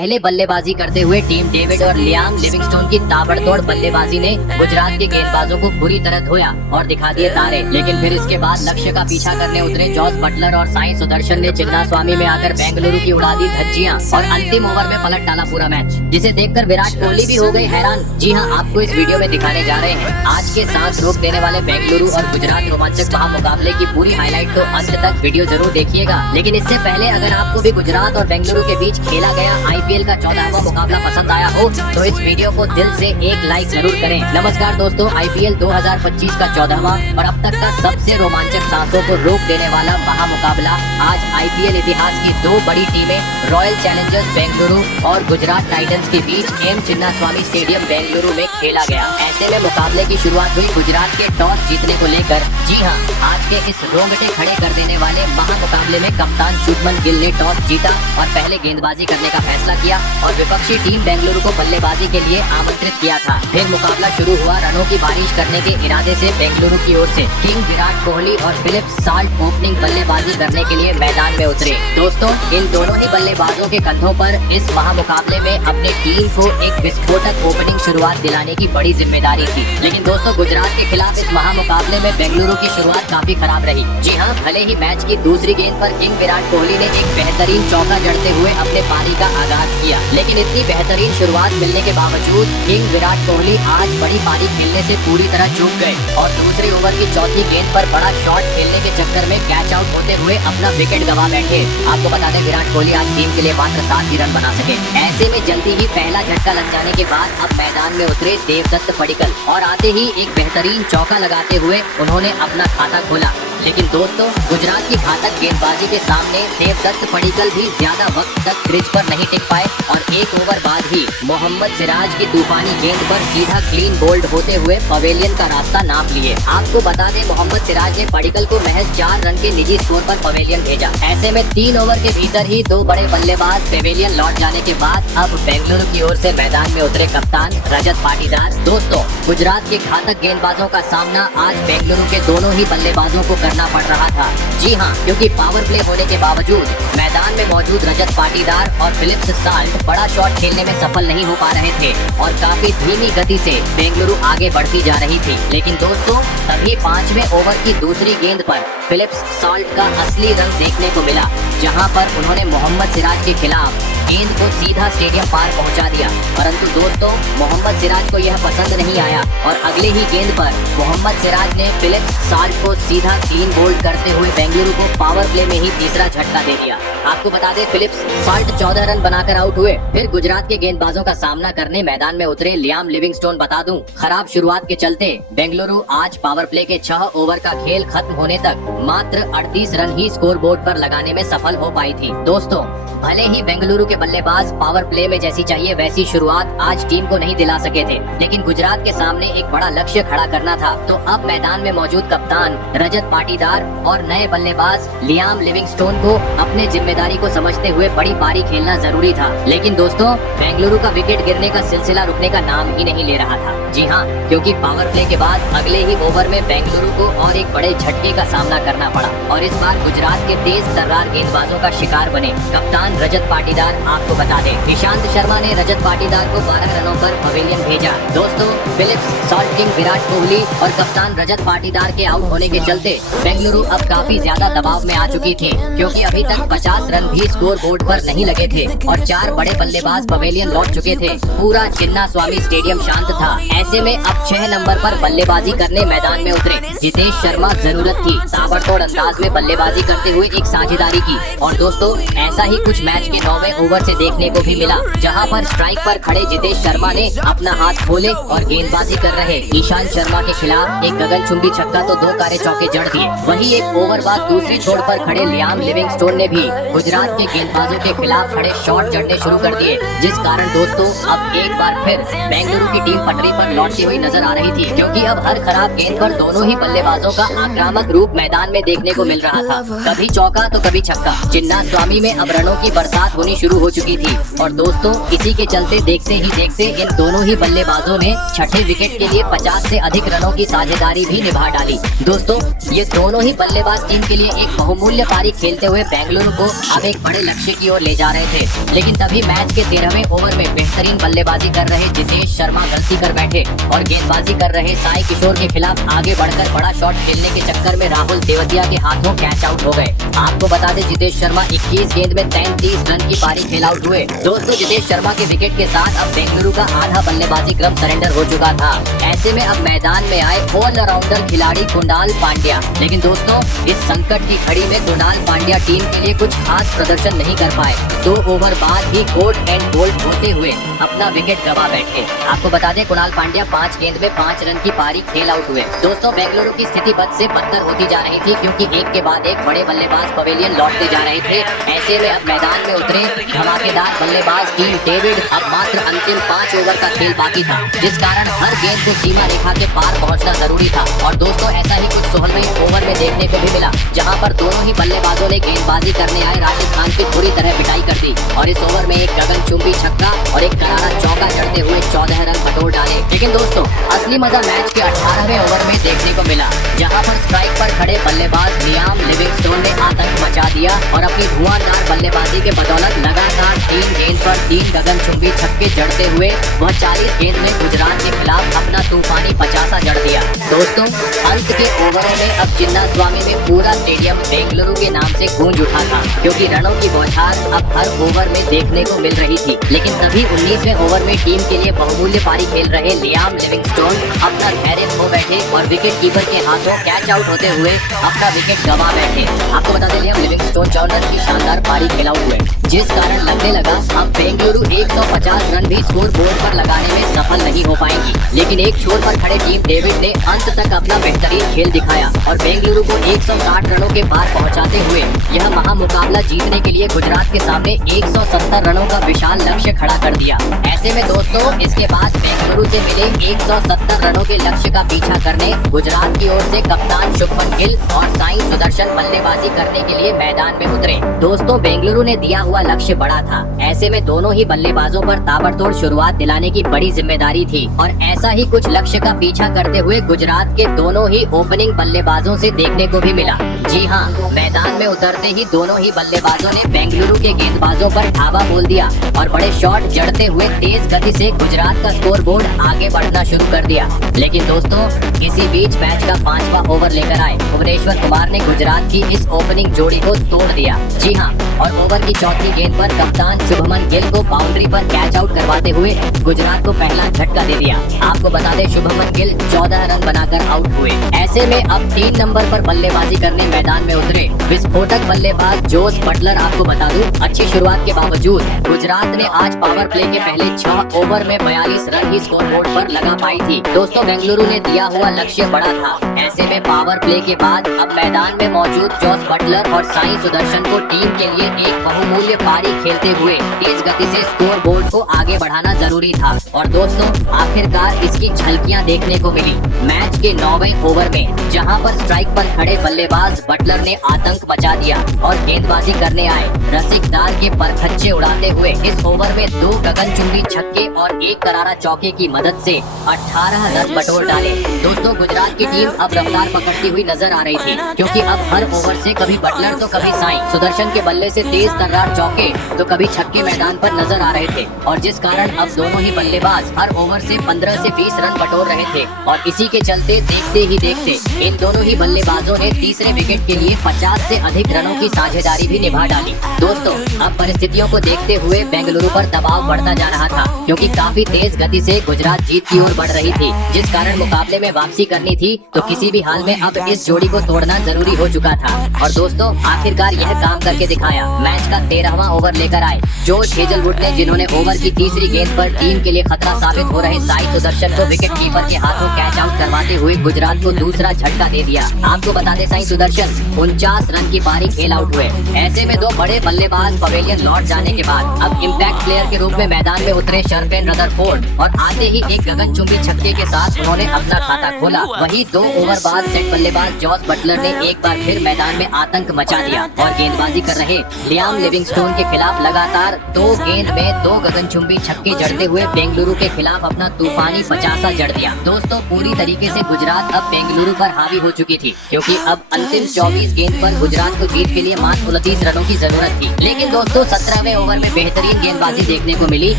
पहले बल्लेबाजी करते हुए टीम डेविड और लियाम लिविंगस्टोन की ताबड़तोड़ बल्लेबाजी ने गुजरात के गेंदबाजों को बुरी तरह धोया और दिखा दिए तारे। लेकिन फिर इसके बाद लक्ष्य का पीछा करने उतरे जॉस बटलर और साई सुदर्शन ने चिन्नास्वामी में आकर बेंगलुरु की उड़ा दी धज्जियां और अंतिम ओवर में पलट डाला पूरा मैच, जिसे देखकर विराट कोहली भी हो गए हैरान। जी हाँ, आपको इस वीडियो में दिखाने जा रहे हैं आज के सांस रोक देने वाले बेंगलुरु और गुजरात रोमांचक महामुकाबले की पूरी हाईलाइट। तो अंत तक वीडियो जरूर देखिएगा। लेकिन इससे पहले अगर आपको भी गुजरात और बेंगलुरु के बीच खेला गया IPL का 14वां मुकाबला पसंद आया हो तो इस वीडियो को दिल से एक लाइक जरूर करें। नमस्कार दोस्तों, IPL 2025 का 14वां और अब तक का सबसे रोमांचक सांसों को रोक देने वाला महामुकाबला आज IPL इतिहास की दो बड़ी टीमें रॉयल चैलेंजर्स बेंगलुरु और गुजरात टाइटंस के बीच एम चिन्नास्वामी स्टेडियम बेंगलुरु में खेला गया। ऐसे में मुकाबले की शुरुआत हुई गुजरात के टॉस जीतने को लेकर। जी हाँ, आज के इस रोंगटे खड़े कर देने वाले महामुकाबले में कप्तान शुभमन गिल ने टॉस जीता और पहले गेंदबाजी करने का फैसला किया और विपक्षी टीम बेंगलुरु को बल्लेबाजी के लिए आमंत्रित किया था। फिर मुकाबला शुरू हुआ रनों की बारिश करने के इरादे से बेंगलुरु की ओर से किंग विराट कोहली और फिलिप्स साल्ट ओपनिंग बल्लेबाजी करने के लिए मैदान में उतरे। दोस्तों, इन दोनों ही बल्लेबाजों के कंधों पर इस महामुकाबले में अपनी टीम को एक विस्फोटक ओपनिंग शुरुआत दिलाने की बड़ी जिम्मेदारी थी। लेकिन दोस्तों, गुजरात के खिलाफ इस महामुकाबले में बेंगलुरु की शुरुआत काफी खराब रही। जी हाँ, भले ही मैच की दूसरी गेंद पर किंग विराट कोहली ने एक बेहतरीन चौका जड़ते हुए अपने पारी का आगाज किया, लेकिन इतनी बेहतरीन शुरुआत मिलने के बावजूद किंग विराट कोहली आज बड़ी पारी खेलने से पूरी तरह चूक गए और दूसरे ओवर की चौथी गेंद पर बड़ा शॉट खेलने के चक्कर में कैच आउट होते हुए अपना विकेट गंवा बैठे। आपको बता दें, विराट कोहली आज टीम के लिए मात्र 7 ही रन बना सके। ऐसे में जल्दी ही पहला झटका लग जाने के बाद अब मैदान में उतरे देवदत्त पडिक्कल और आते ही एक बेहतरीन चौका लगाते हुए उन्होंने अपना खाता खोला। लेकिन दोस्तों, गुजरात की घातक गेंदबाजी के सामने देवदत्त पडिक्कल भी ज्यादा वक्त तक क्रीज पर नहीं टिक पाए और एक ओवर बाद ही मोहम्मद सिराज की तूफानी गेंद पर सीधा क्लीन बोल्ड होते हुए पवेलियन का रास्ता नाप लिए। आपको बता दें, मोहम्मद सिराज ने पडिक्कल को महज 4 रन के निजी स्कोर पर पवेलियन भेजा। ऐसे में 3 ओवर के भीतर ही 2 बड़े बल्लेबाज पवेलियन लौट जाने के बाद अब बेंगलुरु की ओर से मैदान में उतरे कप्तान रजत पाटीदार। दोस्तों, गुजरात के घातक गेंदबाजों का सामना आज बेंगलुरु के दोनों ही बल्लेबाजों को करना पड़ रहा था। जी हाँ, क्योंकि पावर प्ले होने के बावजूद मैदान में मौजूद रजत पाटीदार और फिलिप्स साल्ट बड़ा शॉट खेलने में सफल नहीं हो पा रहे थे और काफी धीमी गति से बेंगलुरु आगे बढ़ती जा रही थी। लेकिन दोस्तों, तभी 5वें ओवर की दूसरी गेंद पर फिलिप्स साल्ट का असली रंग देखने को मिला, जहां पर उन्होंने मोहम्मद सिराज के खिलाफ गेंद को सीधा स्टेडियम पार पहुंचा दिया। परंतु दोस्तों, मोहम्मद सिराज को यह पसंद नहीं आया और अगले ही गेंद पर मोहम्मद सिराज ने फिलिप्स साल्ट को सीधा क्लीन बोल्ड करते हुए बेंगलुरु को पावर प्ले में ही तीसरा झटका दे दिया। आपको बता दें, फिलिप्स साल्ट 14 रन बनाकर आउट हुए। फिर गुजरात के गेंदबाजों का सामना करने मैदान में उतरे लियाम लिविंगस्टोन। बता दूं, खराब शुरुआत के चलते बेंगलुरु आज पावर प्ले के 6 ओवर का खेल खत्म होने तक मात्र 38 रन ही स्कोर बोर्ड पर लगाने में सफल हो पाई थी। दोस्तों, भले ही बेंगलुरु के बल्लेबाज पावर प्ले में जैसी चाहिए वैसी शुरुआत आज टीम को नहीं दिला सके थे, लेकिन गुजरात के सामने एक बड़ा लक्ष्य खड़ा करना था। तो अब मैदान में मौजूद कप्तान रजत पाटीदार और नए बल्लेबाज लियाम लिविंगस्टोन को अपने जिम्मेदारी को समझते हुए बड़ी पारी खेलना जरूरी था। लेकिन दोस्तों, बेंगलुरु का विकेट गिरने का सिलसिला रुकने का नाम ही नहीं ले रहा था। जी हाँ, क्योंकि पावर प्ले के बाद अगले ही ओवर में बेंगलुरु को और एक बड़े झटके का सामना करना पड़ा और इस बार गुजरात के तेज तर्रार गेंदबाजों का शिकार बने कप्तान रजत पाटीदार। आपको बता दें, ईशांत शर्मा ने रजत पाटीदार को 12 रनों पर पवेलियन भेजा। दोस्तों, Phillips Salt king Virat Kohli और कप्तान रजत पाटीदार के आउट होने के चलते बेंगलुरु अब काफी ज्यादा दबाव में आ चुकी थी, क्योंकि अभी तक 50 रन भी स्कोर बोर्ड पर नहीं लगे थे और 4 बड़े बल्लेबाज पवेलियन लौट चुके थे। पूरा चिन्नास्वामी स्टेडियम शांत था। ऐसे में अब 6 नंबर पर बल्लेबाजी करने मैदान में उतरे जितेश शर्मा। जरूरत थी ताबड़तोड़ अंदाज में बल्लेबाजी करते हुए एक साझेदारी की और दोस्तों, ऐसा ही कुछ मैच के 9वें ओवर से देखने को भी मिला, जहां पर स्ट्राइक पर खड़े जितेश शर्मा ने अपना हाथ खोले और गेंदबाजी कर रहे ईशांत शर्मा के खिलाफ एक गगनचुंबी छक्का तो 2 कारे चौके जड़ दिए। वहीं एक ओवर बाद दूसरी छोर पर खड़े लियाम लिविंगस्टोन ने भी गुजरात के गेंदबाजों के खिलाफ खड़े शॉट जड़ने शुरू कर दिए, जिस कारण दोस्तों अब एक बार फिर बेंगलुरु की टीम पटरी पर लौटती हुई नजर आ रही थी, क्योंकि अब हर खराब गेंद पर दोनों ही बल्लेबाजों का आक्रामक रूप मैदान में देखने को मिल रहा था। कभी चौका तो कभी छक्का। चिन्नास्वामी में अब रनों की बरसात होनी शुरू हो चुकी थी। और दोस्तों इसी के चलते देखते ही देखते इन दोनों ही बल्लेबाजों ने छठे विकेट के लिए 50 से अधिक रनों की साझेदारी भी निभा डाली। दोस्तों ये दोनों ही बल्लेबाज टीम के लिए एक बहुमूल्य पारी खेलते हुए बेंगलुरु को अब एक बड़े लक्ष्य की ओर ले जा रहे थे। लेकिन तभी मैच के 13वें ओवर में बेहतरीन बल्लेबाजी कर रहे जितेश शर्मा गलती कर बैठे और गेंदबाजी कर रहे साई किशोर के खिलाफ आगे बढ़कर बड़ा शॉट खेलने के चक्कर में राहुल तेवतिया के हाथों कैच आउट हो गए। आपको बता दें जितेश शर्मा 21 गेंद में 33 रन की पारी खेल आउट हुए। दोस्तों जितेश शर्मा के विकेट के साथ अब बेंगलुरु का आधा बल्लेबाजी क्रम सरेंडर हो चुका था। ऐसे में अब मैदान में आए ऑलराउंडर खिलाड़ी कुणाल पांड्या। लेकिन दोस्तों इस संकट की घड़ी में कुणाल पांड्या टीम के लिए कुछ खास प्रदर्शन नहीं कर पाए। 2 ओवर बाद ही कोट एंड बोल्ट होते हुए अपना विकेट गवा बैठे। आपको बता दें कुणाल पांड्या 5 गेंद में 5 रन की पारी खेल आउट हुए। दोस्तों बेंगलुरु की स्थिति बद से बदतर होती जा रही थी क्योंकि एक के बाद एक बड़े बल्लेबाज पवेलियन लौटते जा रहे थे। ऐसे में अब मैदान में उतरे धमाकेदार बल्लेबाज टीम डेविड अब मात्र अंतिम 5 ओवर का खेल बाकी था, जिस कारण हर गेंद को सीमा रेखा के पार पहुंचना जरूरी था। और दोस्तों ऐसा ही कुछ 16वें ओवर में देखने को भी मिला, जहां पर दोनों ही बल्लेबाजों ने गेंदबाजी करने आए राशिद खान की बुरी तरह पिटाई कर दी और इस ओवर में एक गगनचुंबी छक्का और एक करारा चौका जड़ते हुए 14 रन बटोर डाले। लेकिन दोस्तों असली मजा मैच के 18वें ओवर में देखने को मिला, जहां पर स्ट्राइक पर खड़े बल्लेबाज लियाम लिविंगस्टोन ने आतंक मचा दिया और अपनी धुआंधार बल्लेबाजी के बदौलत लगातार 3 गेंद पर 3 गगनचुंबी छक्के जड़ते हुए वह 40 गेंद में गुजरात के खिलाफ अपना तूफानी 50 जड़ दिया। दोस्तों अंत के ओवरों में अब चिन्नास्वामी में पूरा स्टेडियम बेंगलुरु के नाम से गूंज उठा था, क्योंकि रनों की बौछार अब हर ओवर में देखने को मिल रही थी। लेकिन तभी 19वें ओवर में टीम के लिए बहुमूल्य पारी खेल रहे लियाम लिविंगस्टोन अपना धैर्य खो बैठे और विकेट कीपर के हाथों कैच आउट होते हुए अपना विकेट गवा बैठे। आपको बता दें लियाम लिविंगस्टोन 14 रन की शानदार पारी खेल आउट हुए, जिस कारण लगने लगा अब बेंगलुरु 150 रन भी स्कोर बोर्ड पर लगाने में सफल नहीं हो पाएगी। लेकिन एक छोर पर खड़े टीम डेविड ने अंत तक अपना बेहतरीन खेल दिखाया और बेंगलुरु को 160 रनों के पार पहुंचाते हुए यह महामुकाबला जीतने के लिए गुजरात के सामने 170 रनों का विशाल लक्ष्य खड़ा कर दिया। ऐसे में दोस्तों इसके बाद बेंगलुरु से मिले 170 रनों के लक्ष्य का पीछा करने गुजरात की ओर से कप्तान शुभमन गिल और साई सुदर्शन बल्लेबाजी करने के लिए मैदान में उतरे। दोस्तों बेंगलुरु ने दिया हुआ लक्ष्य बड़ा था, ऐसे में दोनों ही बल्लेबाजों पर ताबड़तोड़ शुरुआत दिलाने की बड़ी जिम्मेदारी थी और ऐसा ही कुछ लक्ष्य का पीछा करते हुए गुजरात के दोनों ही ओपनिंग बल्लेबाजों से देखने को भी मिला। जी हाँ, मैदान में उतरते ही दोनों ही बल्लेबाजों ने बेंगलुरु के गेंदबाजों पर धावा बोल दिया और बड़े शॉट जड़ते हुए तेज गति से गुजरात का स्कोर बोर्ड आगे बढ़ना शुरू कर दिया। लेकिन दोस्तों इसी बीच मैच का 5वां ओवर लेकर आए भुवनेश्वर कुमार ने गुजरात की इस ओपनिंग जोड़ी को तोड़ दिया। जी हाँ, और ओवर की चौथी गेंद पर कप्तान शुभमन गिल को बाउंड्री पर कैच आउट करवाते हुए गुजरात को पहला झटका दे दिया। आपको बता दें शुभमन गिल 14 रन बनाकर आउट हुए। ऐसे में अब 3 नंबर पर बल्लेबाजी करने मैदान में उतरे विस्फोटक बल्लेबाज जोस बटलर। आपको बता दूं अच्छी शुरुआत के बावजूद गुजरात ने आज पावर प्ले के पहले 6 ओवर में 42 रन ही स्कोर बोर्ड पर लगा पाई थी। दोस्तों बेंगलुरु ने दिया हुआ लक्ष्य बड़ा था, ऐसे में पावर प्ले के बाद अब मैदान में मौजूद जोस बटलर और साई सुदर्शन को टीम के लिए एक बहुमूल्य पारी खेलते हुए तेज गति से स्कोर बोर्ड को आगे बढ़ाना जरूरी था। और दोस्तों आखिरकार इसकी झलकियां देखने को मिली मैच के 9वें ओवर में, जहां पर स्ट्राइक पर खड़े बल्लेबाज बटलर ने आतंक मचा दिया और गेंदबाजी करने आए रसिकदार के परखच्चे उड़ाते हुए इस ओवर में 2 गगनचुंबी छक्के और 1 करारा चौके की मदद से 18 रन बटोर डाले। दोस्तों गुजरात की टीम अब रफ्तार पकड़ती हुई नजर आ रही थी, क्योंकि अब हर ओवर से कभी बटलर तो कभी साई सुदर्शन के बल्ले से तेज तर्रार चौके तो कभी छक्के मैदान पर नजर आ रहे थे और जिस कारण अब दोनों ही बल्लेबाज हर ओवर से 15 से 20 रन बटोर रहे थे। और इसी के चलते देखते ही देखते इन दोनों ही बल्लेबाजों ने तीसरे विकेट के लिए 50 से अधिक रनों की साझेदारी भी निभा डाली। दोस्तों अब परिस्थितियों को देखते हुए बेंगलुरु पर दबाव बढ़ता जा रहा था, क्योंकि काफी तेज गति से गुजरात जीत की ओर बढ़ रही थी, जिस कारण मुकाबले में वापसी करनी थी तो किसी भी हाल में अब इस जोड़ी को तोड़ना जरूरी हो चुका था। और दोस्तों आखिरकार यह काम करके दिखाया। मैच का 13वां ओवर लेकर आए जॉर्ज हेजलवुड ने, जिन्होंने ओवर की तीसरी गेंद पर टीम के लिए खतरा साबित हो रहे साई सुदर्शन को विकेट कीपर के हाथों कैच आउट करवाते हुए गुजरात को दूसरा झटका दे दिया। आपको बता दें साई सुदर्शन 49 रन की पारी खेल आउट हुए। ऐसे में 2 बड़े बल्लेबाज पवेलियन लौट जाने के बाद अब इम्पैक्ट प्लेयर के रूप में मैदान में उतरे शर्पेन रदरफोर्ड और आते ही एक गगनचुंबी छक्के के साथ उन्होंने अपना खाता खोला। वहीं 2 ओवर बाद सेट बल्लेबाज जॉस बटलर ने एक बार फिर मैदान में आतंक मचा दिया और गेंदबाजी कर रहे लियाम लिविंगस्टोन के खिलाफ लगातार 2 गेंद में 2 गगनचुंबी छक्के जड़ते हुए बेंगलुरु के खिलाफ अपना तूफानी 50 जड़ दिया। दोस्तों पूरी तरीके से गुजरात अब बेंगलुरु पर हावी हो चुकी थी, क्योंकि अब अंतिम 24 गेंद पर गुजरात को जीत के लिए मात्र 29 रनों की जरूरत थी। लेकिन दोस्तों 17वें ओवर में बेहतरीन गेंदबाजी देखने को मिली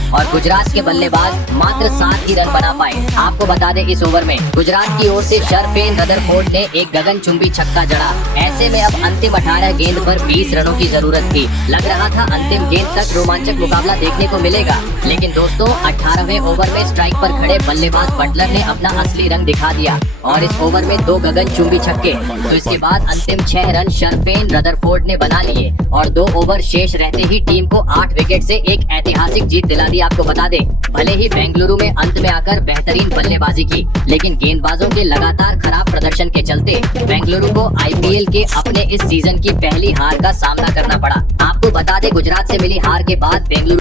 और गुजरात के बल्लेबाज मात्र 7 ही रन बना पाए। आपको बता दें इस ओवर में गुजरात की ओर से शरफेन रदरफोर्ड ने एक गगनचुंबी छक्का जड़ा। ऐसे में अब अंतिम 18 गेंद पर 20 रनों की जरूरत थी। लग रहा था अंतिम गेंद तक रोमांचक मुकाबला देखने को मिलेगा, लेकिन दोस्तों 18वें ओवर में स्ट्राइक पर खड़े बल्लेबाज बटलर ने अपना असली रंग दिखा दिया और इस ओवर में 2 गगनचुंबी छक्के। तो इसके बाद अंतिम 6 रन शरफेन रदरफोर्ड ने बना लिए और 2 ओवर शेष रहते ही टीम को 8 विकेट से एक ऐतिहासिक जीत दिला दी। आपको बता दें भले ही बेंगलुरु में अंत में आकर बेहतरीन बल्लेबाजी की, लेकिन गेंदबाजों के लगातार खराब प्रदर्शन के चलते बेंगलुरु को आईपीएल के अपने इस सीजन की पहली हार का सामना करना पड़ा। आपको बता दें गुजरात से मिली हार के बाद बेंगलुरु